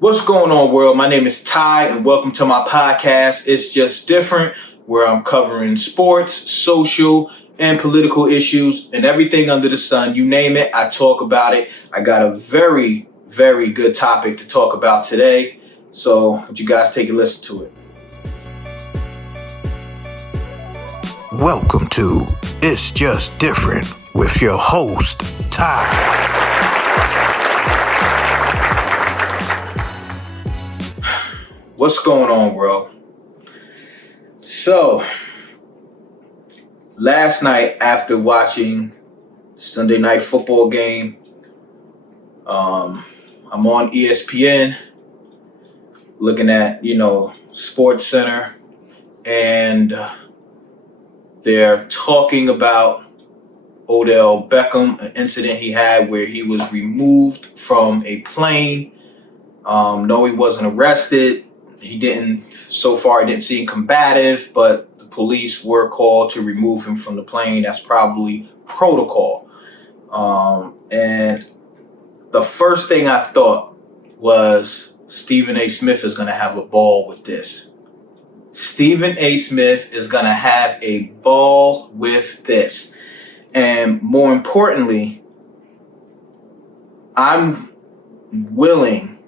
What's going on, world? My name is Ty, and welcome to my podcast. It's Just Different, where I'm covering sports, social, and political issues, and everything under the sun. You name it, I talk about it. I got a very, very good topic to talk about today, so would you guys take a listen to it? Welcome to It's Just Different with your host, Ty. What's going on, world? So, last night after watching Sunday night football game, I'm on ESPN looking at, Sports Center, and they're talking about Odell Beckham, an incident he had where he was removed from a plane. No, he wasn't arrested. He didn't seem combative, but the police were called to remove him from the plane. That's probably protocol. And the first thing I thought was Stephen A. Smith is going to have a ball with this. Stephen A. Smith is going to have a ball with this. And more importantly, I'm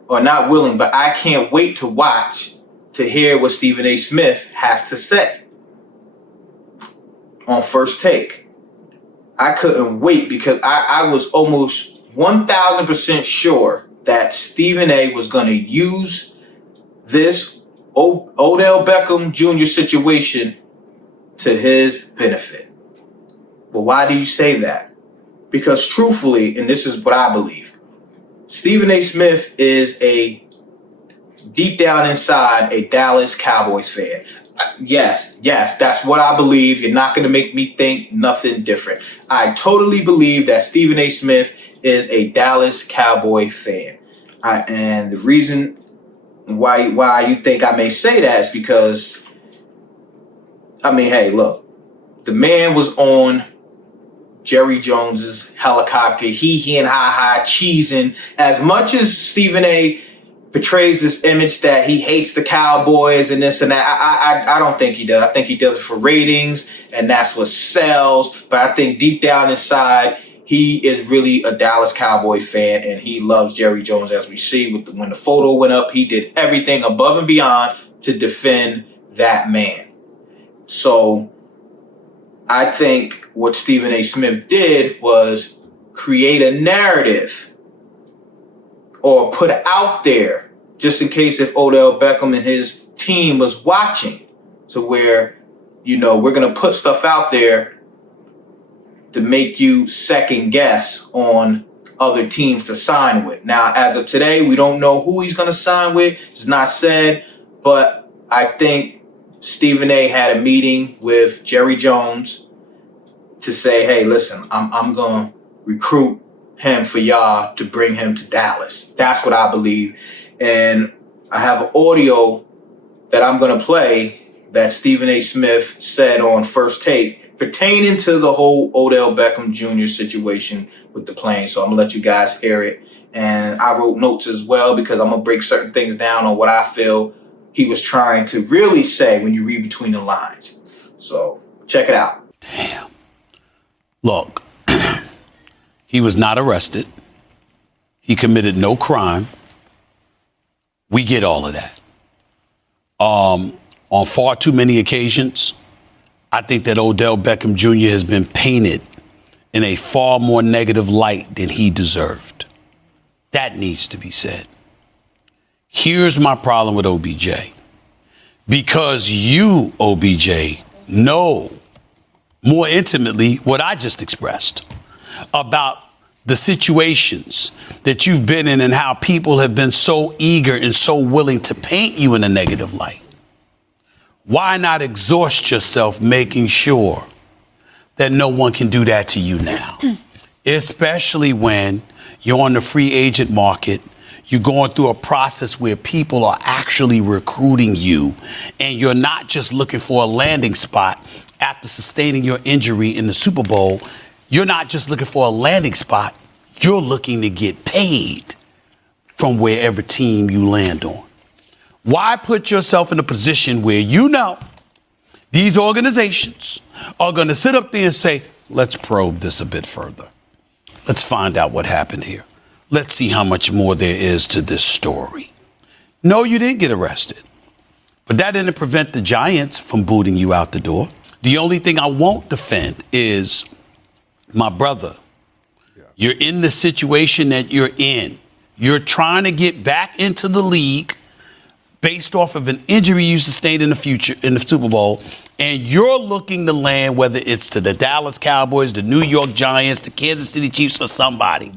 not willing, but I can't wait to watch to hear what Stephen A. Smith has to say on First Take. I couldn't wait because I was almost 1,000% sure that Stephen A. was going to use this Odell Beckham Jr. situation to his benefit. But why do you say that? Because truthfully, and this is what I believe, Stephen A. Smith is deep down inside a Dallas Cowboys fan. Yes, that's what I believe. You're not going to make me think nothing different. I totally believe that Stephen A. Smith is a Dallas Cowboy fan. And the reason why you think I may say that is because, hey, look, the man was on Jerry Jones's helicopter, he and ha cheesing. As much as Stephen A. portrays this image that he hates the Cowboys and this and that, I don't think he does. I think he does it for ratings, and that's what sells. But I think deep down inside, he is really a Dallas Cowboy fan, and he loves Jerry Jones, as we see. When the photo went up, he did everything above and beyond to defend that man. So I think what Stephen A. Smith did was create a narrative or put it out there just in case if Odell Beckham and his team was watching, to where, we're going to put stuff out there to make you second guess on other teams to sign with. Now, as of today, we don't know who he's going to sign with. It's not said, but I think Stephen A. had a meeting with Jerry Jones to say, hey, listen, I'm going to recruit him for y'all to bring him to Dallas. That's what I believe. And I have an audio that I'm going to play that Stephen A. Smith said on First Take pertaining to the whole Odell Beckham Jr. situation with the plane. So I'm going to let you guys hear it. And I wrote notes as well because I'm going to break certain things down on what I feel he was trying to really say when you read between the lines. So check it out. Damn. Look, he was not arrested. He committed no crime. We get all of that. On far too many occasions, I think that Odell Beckham Jr. has been painted in a far more negative light than he deserved. That needs to be said. Here's my problem with OBJ. Because you, OBJ, know more intimately what I just expressed about the situations that you've been in and how people have been so eager and so willing to paint you in a negative light. Why not exhaust yourself making sure that no one can do that to you now? Especially when you're on the free agent market, you're going through a process where people are actually recruiting you, and you're not just looking for a landing spot after sustaining your injury in the Super Bowl. You're not just looking for a landing spot. You're looking to get paid from wherever team you land on? Why put yourself in a position where you know these organizations are going to sit up there and say, let's probe this a bit further. Let's find out what happened here. Let's see how much more there is to this story. No, you didn't get arrested. But that didn't prevent the Giants from booting you out the door. The only thing I won't defend is, my brother, you're in the situation that you're in. You're trying to get back into the league based off of an injury you sustained in the Super Bowl, and you're looking to land, whether it's to the Dallas Cowboys, the New York Giants, the Kansas City Chiefs, or somebody.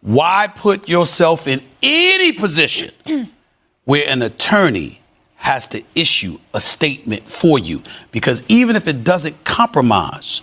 Why put yourself in any position where an attorney has to issue a statement for you? Because even if it doesn't compromise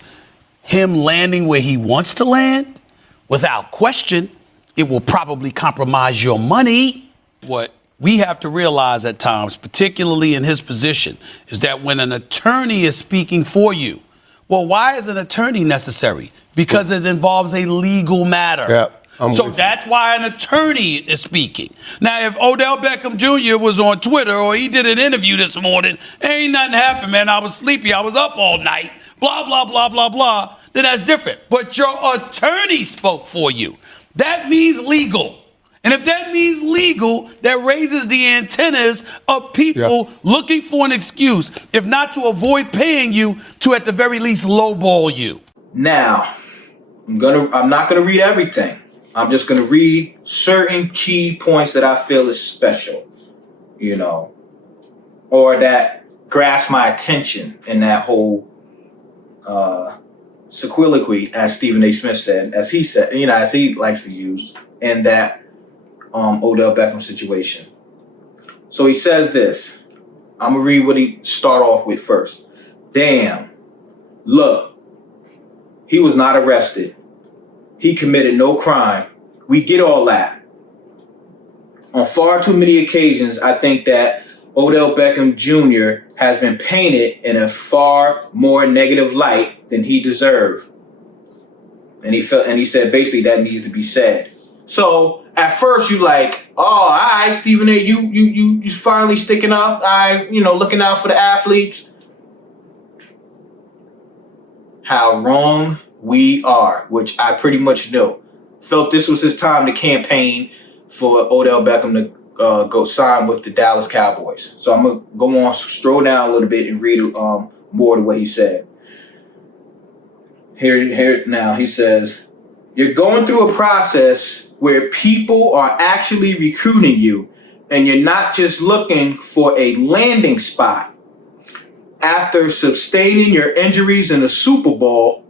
him landing where he wants to land, without question, it will probably compromise your money. What we have to realize at times, particularly in his position, is that when an attorney is speaking for you, well, why is an attorney necessary? Because it involves a legal matter. Yep. So that's why an attorney is speaking. Now, if Odell Beckham Jr. was on Twitter or he did an interview this morning, ain't nothing happened, man. I was sleepy. I was up all night. Blah, blah, blah, blah, blah. Then that's different. But your attorney spoke for you. That means legal. And if that means legal, that raises the antennas of people looking for an excuse, if not to avoid paying you, to at the very least lowball you. Now, I'm not gonna read everything. I'm just gonna read certain key points that I feel is special, or that grasp my attention in that whole soliloquy, as Stephen A. Smith said, as he said, as he likes to use, in that Odell Beckham situation. So he says this. I'm gonna read what he start off with first. Damn, look, he was not arrested. He committed no crime. We get all that. On far too many occasions, I think that Odell Beckham Jr. has been painted in a far more negative light than he deserved. And he said basically that needs to be said. So at first you like, oh, all right, Stephen A., you finally sticking up, looking out for the athletes. How wrong we are, which I pretty much know. Felt this was his time to campaign for Odell Beckham to go sign with the Dallas Cowboys. So I'm going to go on, stroll down a little bit and read more of what he said. Here now, he says, you're going through a process where people are actually recruiting you, and you're not just looking for a landing spot. After sustaining your injuries in the Super Bowl,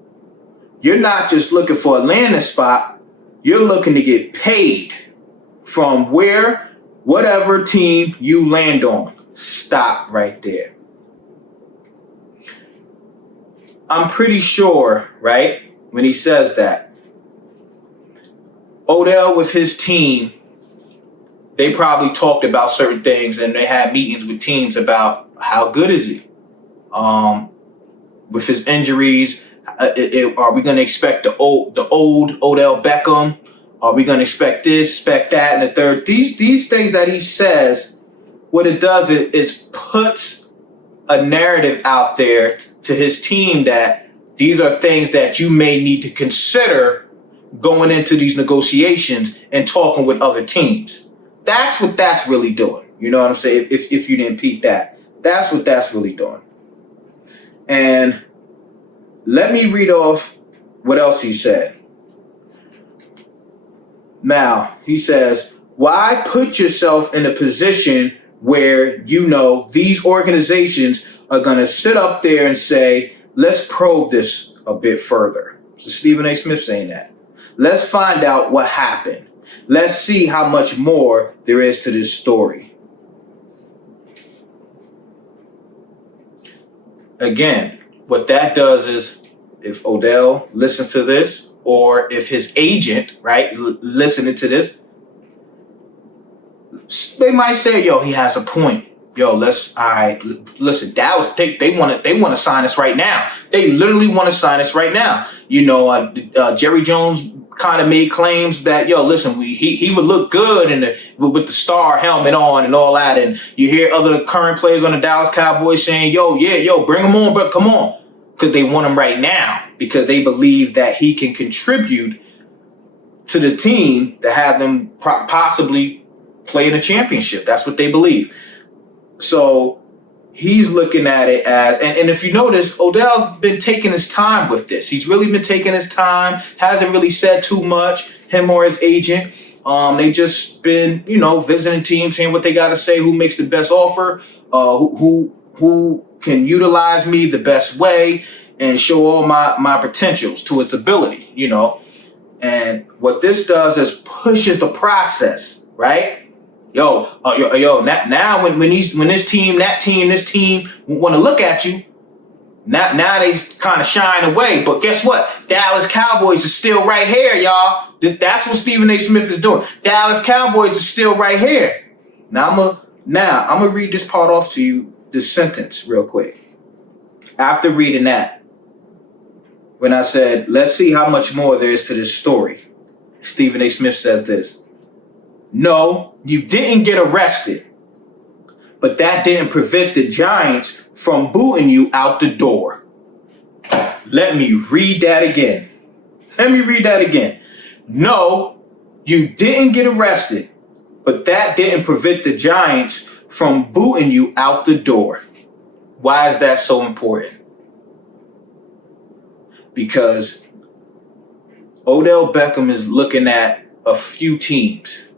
you're not just looking for a landing spot, you're looking to get paid from whatever team you land on. Stop right there. I'm pretty sure, right, when he says that, Odell with his team, they probably talked about certain things and they had meetings with teams about how good is he? With his injuries, are we going to expect the old Odell Beckham? Are we going to expect this, expect that, and the third? These things that he says, what it does is puts a narrative out there to his team that these are things that you may need to consider going into these negotiations and talking with other teams. That's what that's really doing. You know what I'm saying? If you didn't peep that, that's what that's really doing. And let me read off what else he said. Now, he says, why put yourself in a position where these organizations are going to sit up there and say, let's probe this a bit further. So Stephen A. Smith saying that. Let's find out what happened. Let's see how much more there is to this story. Again, what that does is, if Odell listens to this, or if his agent, right, listening to this, they might say, yo, he has a point. Yo, listen, Dallas, they want to sign us right now. They literally want to sign us right now. Jerry Jones kind of made claims that, yo, listen, he would look good with the star helmet on and all that. And you hear other current players on the Dallas Cowboys saying, yo, bring him on, brother, come on. Because they want him right now, because they believe that he can contribute to the team to have them possibly play in a championship. That's what they believe. So he's looking at it as, and if you notice, Odell's been taking his time with this. He's really been taking his time, hasn't really said too much, him or his agent. They just been, visiting teams, saying what they got to say, who makes the best offer, who can utilize me the best way and show all my potentials to its ability, And what this does is pushes the process, right? Now when this team want to look at you, now they kind of shine away. But guess what? Dallas Cowboys is still right here, y'all. That's what Stephen A. Smith is doing. Dallas Cowboys is still right here. Now I'm gonna read this part off to you, this sentence real quick. After reading that, when I said, let's see how much more there is to this story, Stephen A. Smith says this. No, you didn't get arrested, but that didn't prevent the Giants from booting you out the door. Let me read that again. No, you didn't get arrested, but that didn't prevent the Giants from booting you out the door. Why is that so important? Because Odell Beckham is looking at a few teams,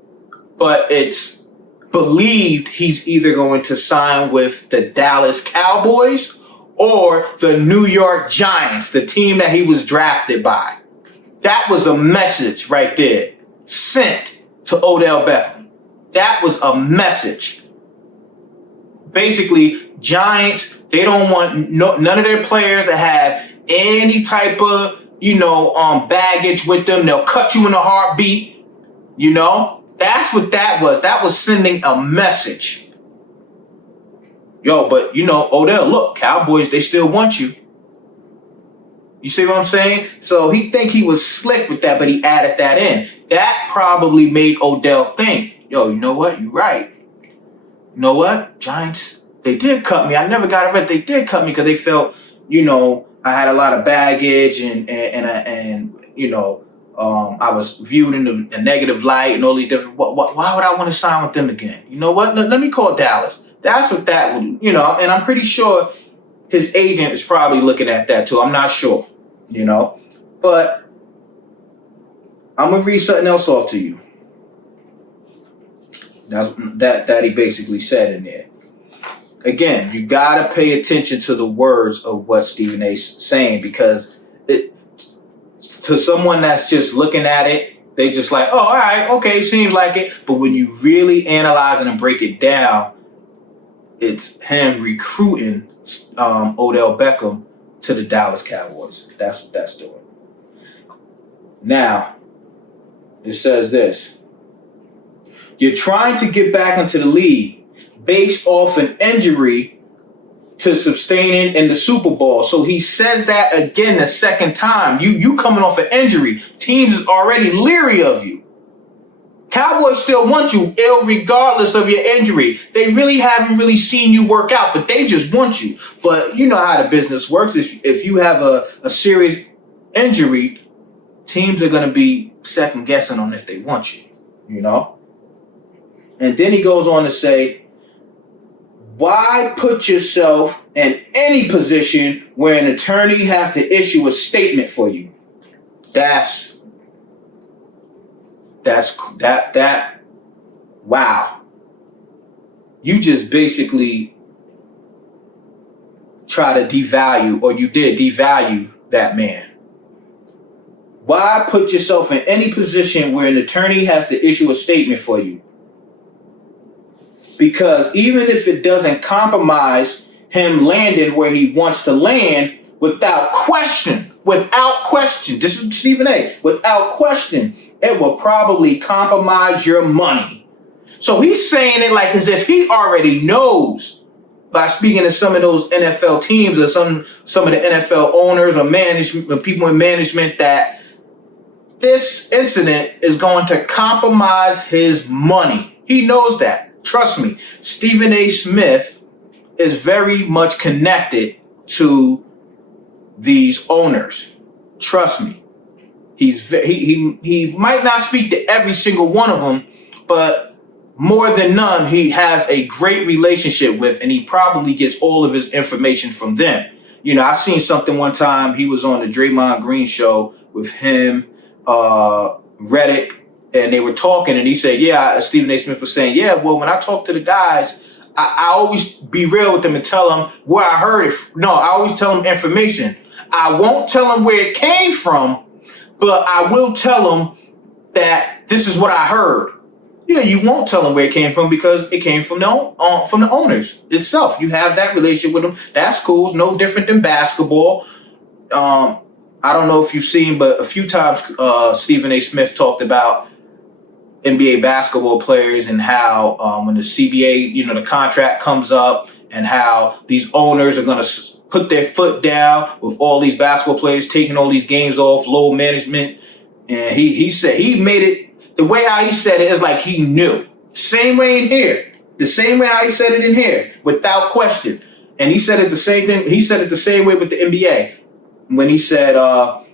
but it's believed he's either going to sign with the Dallas Cowboys or the New York Giants, the team that he was drafted by. That was a message right there sent to Odell Beckham. That was a message. Basically, Giants, they don't want none of their players to have any type of, baggage with them. They'll cut you in a heartbeat. That's what that was. That was sending a message. But Odell, look, Cowboys, they still want you. You see what I'm saying? So he think he was slick with that, but he added that in. That probably made Odell think, you know what? You're right. You know what? Giants, they did cut me. I never got it right. They did cut me because they felt, I had a lot of baggage and I was viewed in a negative light and all these different. Why would I want to sign with them again? You know what? Let me call Dallas. That's what that would, and I'm pretty sure his agent is probably looking at that too. I'm not sure, but I'm gonna read something else off to you. That he basically said in there. Again, you gotta pay attention to the words of what Stephen A's saying, because to someone that's just looking at it, they just like, oh, all right, okay, seems like it. But when you really analyze it and break it down, it's him recruiting Odell Beckham to the Dallas Cowboys. That's what that's doing. Now, it says this. You're trying to get back into the league based off an injury to sustaining in the Super Bowl. So he says that again the second time. You coming off an injury. Teams is already leery of you. Cowboys still want you, regardless of your injury. They really haven't really seen you work out, but they just want you. But you know how the business works. If you have a serious injury, teams are going to be second guessing on if they want you, And then he goes on to say, why put yourself in any position where an attorney has to issue a statement for you? Wow. You just basically try to devalue, or you did devalue that man. Why put yourself in any position where an attorney has to issue a statement for you? Because even if it doesn't compromise him landing where he wants to land, without question, this is Stephen A., without question, it will probably compromise your money. So he's saying it like as if he already knows, by speaking to some of those NFL teams or some of the NFL owners or management, people in management, that this incident is going to compromise his money. He knows that. Trust me. Stephen A. Smith is very much connected to these owners. Trust me. He might not speak to every single one of them, but more than none, he has a great relationship with, and he probably gets all of his information from them. You know, I seen something one time. He was on the Draymond Green show with him, Reddick, and they were talking, and he said, yeah, Stephen A. Smith was saying, yeah, well, when I talk to the guys, I always be real with them and tell them where I heard it. No, I always tell them information. I won't tell them where it came from, but I will tell them that this is what I heard. Yeah, you won't tell them where it came from because it came from the owners itself. You have that relationship with them. That's cool. It's no different than basketball. I don't know if you've seen, but a few times Stephen A. Smith talked about NBA basketball players and how when the CBA, you know, the contract comes up and how these owners are going to put their foot down with all these basketball players taking all these games off, load management. And he said he made it, the way how he said it is like he knew. Same way in here. The same way how he said it in here, without question. And he said it the same thing. He said it the same way with the NBA. When he said, I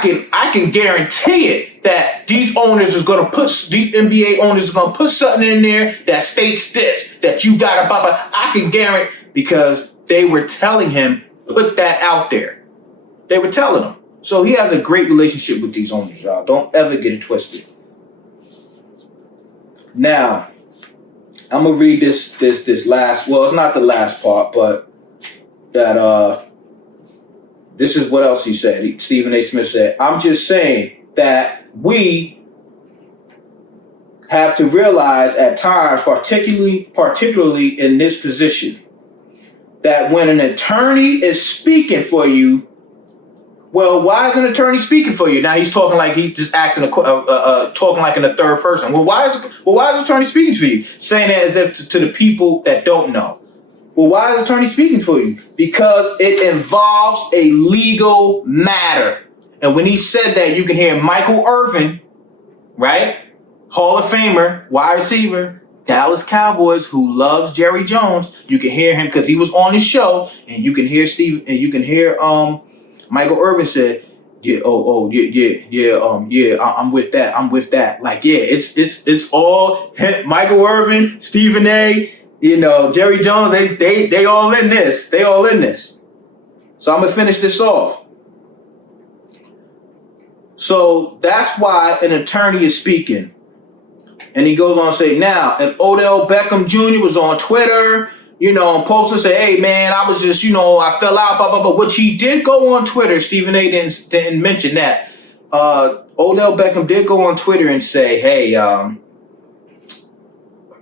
can guarantee it that these owners is gonna put, these NBA owners are gonna put something in there that states this, that you gotta blah blah. I can guarantee, because they were telling him, put that out there. They were telling him. So he has a great relationship with these owners, y'all. Don't ever get it twisted. Now, I'm gonna read this last, well, it's not the last part, but that this is what else he said. Stephen A. Smith said, I'm just saying that we have to realize at times, particularly in this position, that when an attorney is speaking for you, well, why is an attorney speaking for you? Now he's talking like he's just acting, talking like in the third person. Well, why is an attorney speaking for you? Saying that as if to the people that don't know. Well, why is an attorney speaking for you? Because it involves a legal matter. And when he said that, you can hear Michael Irvin, right? Hall of Famer, wide receiver, Dallas Cowboys, who loves Jerry Jones. You can hear him because he was on his show, and you can hear Michael Irvin said, yeah, I'm with that. Like, yeah, it's all Michael Irvin, Stephen A., you know, Jerry Jones, they all in this. They all in this. So I'm gonna finish this off. So that's why an attorney is speaking. And he goes on to say, now, if Odell Beckham Jr. was on Twitter, you know, and post and say, hey, man, I was just, you know, I fell out, blah, blah, blah. Which he did go on Twitter. Stephen A. didn't mention that. Odell Beckham did go on Twitter and say, hey, I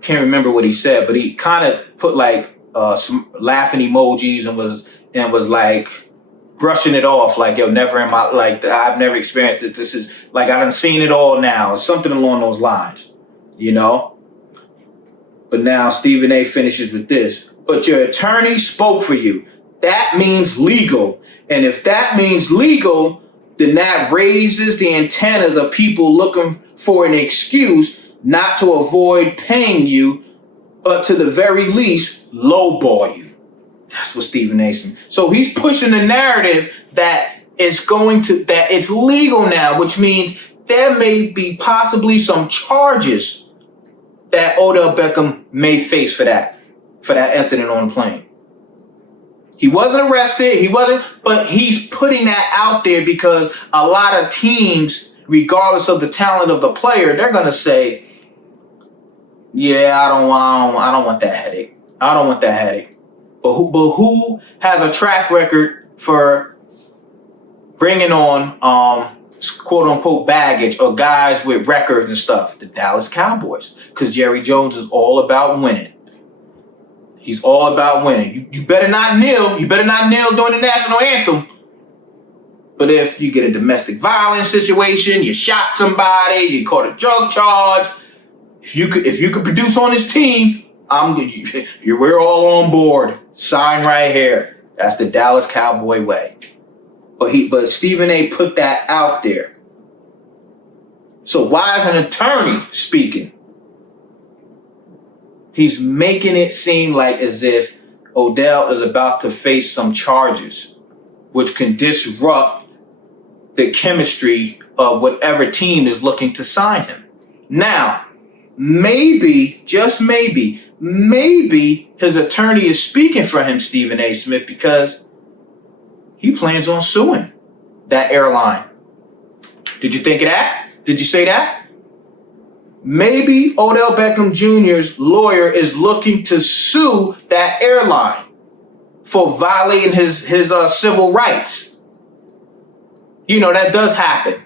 can't remember what he said, but he kind of put like some laughing emojis and was like brushing it off. Like, yo, never in my, like, I've never experienced it. This is like, I done seen it all now. Something along those lines, you know? But now Stephen A. finishes with this. But your attorney spoke for you. That means legal. And if that means legal, then that raises the antennas of people looking for an excuse not to avoid paying you, but to the very least, lowball you. That's what Stephen A. said. So he's pushing the narrative that it's legal now, which means there may be possibly some charges that Odell Beckham may face for that incident on the plane. He wasn't arrested, but he's putting that out there because a lot of teams, regardless of the talent of the player, they're gonna say, yeah, I don't want that headache. I don't want that headache. But who has a track record for bringing on quote unquote baggage or guys with records and stuff? The Dallas Cowboys. Because Jerry Jones is all about winning. He's all about winning. You better not kneel. You better not kneel during the national anthem. But if you get a domestic violence situation, you shot somebody, you caught a drug charge, if you could produce on this team, we're all on board. Sign right here. That's the Dallas Cowboy way. But Stephen A. put that out there. So why is an attorney speaking? He's making it seem like as if Odell is about to face some charges, which can disrupt the chemistry of whatever team is looking to sign him. Now, maybe, just maybe his attorney is speaking for him, Stephen A. Smith, because he plans on suing that airline. Did you think of that? Did you say that? Maybe Odell Beckham Jr.'s lawyer is looking to sue that airline for violating his civil rights. You know, that does happen.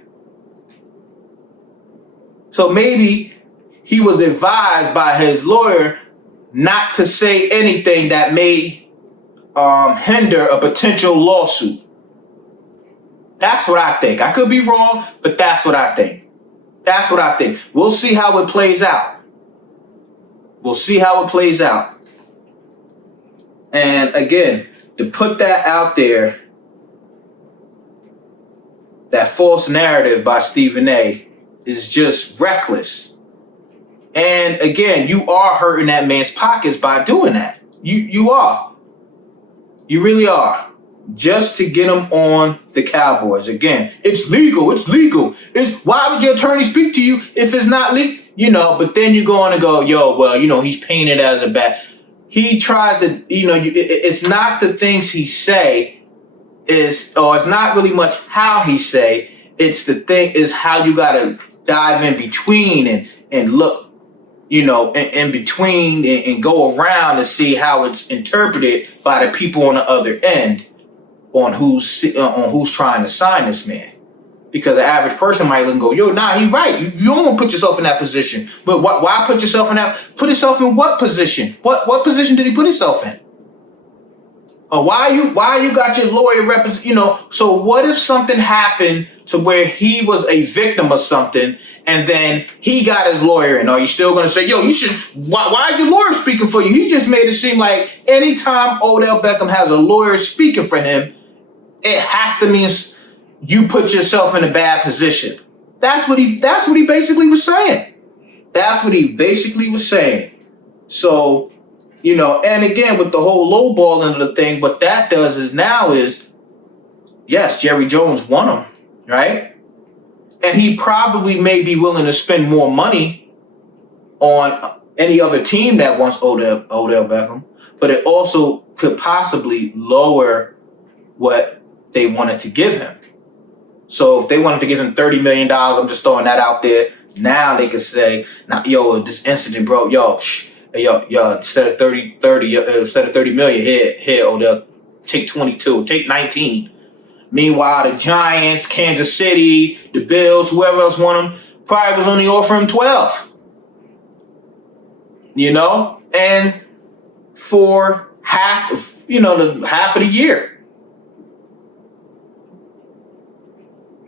So maybe he was advised by his lawyer not to say anything that may hinder a potential lawsuit. That's what I think. I could be wrong, but that's what I think. That's what I think. We'll see how it plays out. We'll see how it plays out. And again, to put that out there, that false narrative by Stephen A. is just reckless. And again, you are hurting that man's pockets by doing that. You are. You really are. Just to get him on the Cowboys. Again, it's legal. It's legal. Why would your attorney speak to you if it's not legal? You know, but then you go on and go, yo, well, you know, he's painted as a bad. He tries to, you know, it's not the things he say, it's not really much how he say. It's the thing is how you got to dive in between and look, you know, in between and go around and see how it's interpreted by the people on the other end on who's trying to sign this man. Because the average person might look and go, yo, nah, he's right. You don't want to put yourself in that position. But why put yourself in that? Put yourself in what position? What position did he put himself in? Or why you got your lawyer represent? You know. So what if something happened to where he was a victim of something, and then he got his lawyer in? Are you still gonna say, yo, you should? Why is your lawyer speaking for you? He just made it seem like anytime Odell Beckham has a lawyer speaking for him, it has to mean you put yourself in a bad position. That's what he basically was saying. That's what he basically was saying. So, you know, and again, with the whole lowballing of the thing, what that does is yes, Jerry Jones won him, right? And he probably may be willing to spend more money on any other team that wants Odell Beckham, but it also could possibly lower what they wanted to give him. So if they wanted to give him $30 million, I'm just throwing that out there. Now they could say, "Now, yo, this incident, bro, yo, instead of 30 million, here, Odell, take 22, take 19." Meanwhile, the Giants, Kansas City, the Bills, whoever else want him, probably was only offering 12. You know, and for half of the year.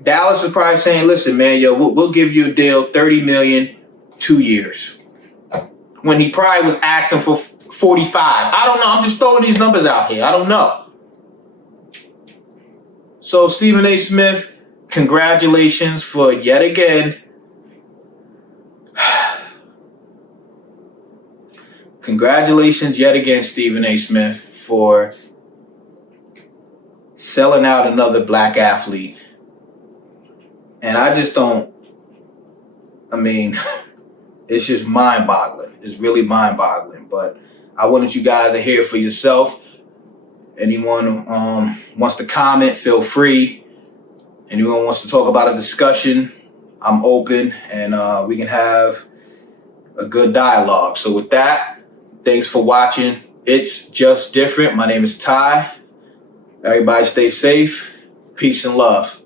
Dallas is probably saying, listen, man, yo, we'll give you a deal, $30 million, 2 years. When he probably was asking for 45. I don't know. I'm just throwing these numbers out here. I don't know. So, Stephen A. Smith, congratulations for yet again. Congratulations yet again, Stephen A. Smith, for selling out another black athlete. And I just don't, it's just mind-boggling. It's really mind-boggling. But I wanted you guys to hear it for yourself. Anyone wants to comment, feel free. Anyone wants to talk about a discussion, I'm open. And we can have a good dialogue. So with that, thanks for watching. It's Just Different. My name is Ty. Everybody stay safe. Peace and love.